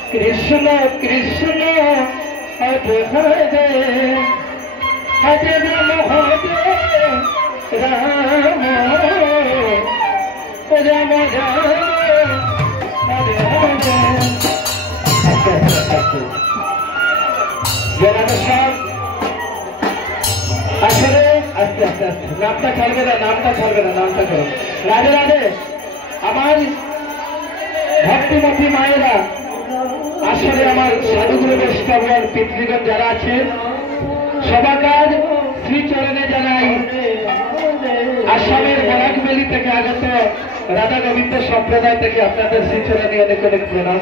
Krishna Krishna Hare Hare Hare Rama Hare Rama Rama Hare Hare আসলে আস্তে আস্তে আস্তে নামটা ছাড়বে না নামটা করো রাধে রাধে আমার ভক্তিমতী মায়েরা আসলে আমার সাধুগুরু বৈষ্ণবগণ পিতৃগণ যারা আছেন সবাকার শ্রীচরণে জানাই আসামের বরাকবেলি থেকে আগত রাধা গোবিন্দ সম্প্রদায় থেকে আপনাদের শ্রীচরণে অনেক অনেক প্রণাম।